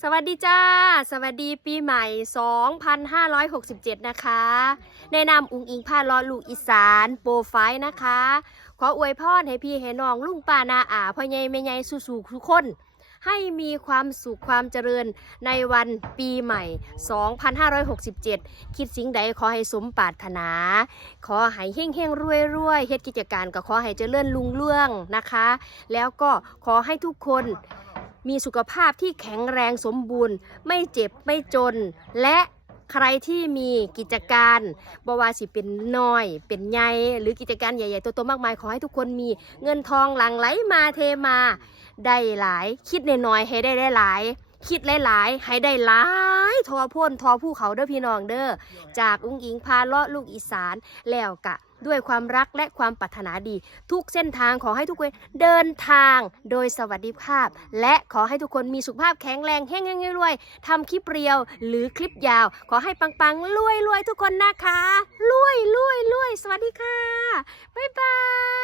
สวัสดีจ้า สวัสดีปีใหม่ 2567 นะคะแนะนำอุงอิงพาลอลูกอีสานโปรไฟล์นะคะ ขออวยพรให้พี่ให้น้องลุงป้านาอาพ่อใหญ่แม่ใหญ่สู่ๆทุกคน ให้มีความสุขความเจริญในวันปีใหม่ 2567 คิดสิ่งใดขอให้สมปรารถนา ขอให้เฮงเฮงรวยรวยเฮ็ดกิจการก็ขอให้เจริญลุงเรื่องนะคะ แล้วก็ขอให้ทุกคน มีสุขภาพที่แข็งแรงสมบูรณ์ ไม่เจ็บไม่จน และใครที่มีกิจการบวาสิเป็นน้อย เป็นใหญ่หรือกิจการใหญ่ๆโตๆมากมายขอให้ทุกคนมีเงินทองหลั่งไหลมาเทมา ได้หลาย คิดน้อยๆให้ได้ได้หลาย คิดหลายๆ ให้ได้หลายทอพ่นทอผู้เขาเด้อพี่น้องเด้อจากอุ้งอิงพาเลาะลูกอีสานแล้วกะด้วยความรักและความปรารถนาดี ทุกเส้นทางขอให้ทุกคนเดินทางโดยสวัสดิภาพ และขอให้ทุกคนมีสุขภาพแข็งแรงแห้งๆรวยๆทำคลิปเรียวหรือคลิปยาว ขอให้ปังๆรวยๆทุกคนนะคะรวยรวยรวยสวัสดีค่ะ บ๊ายบาย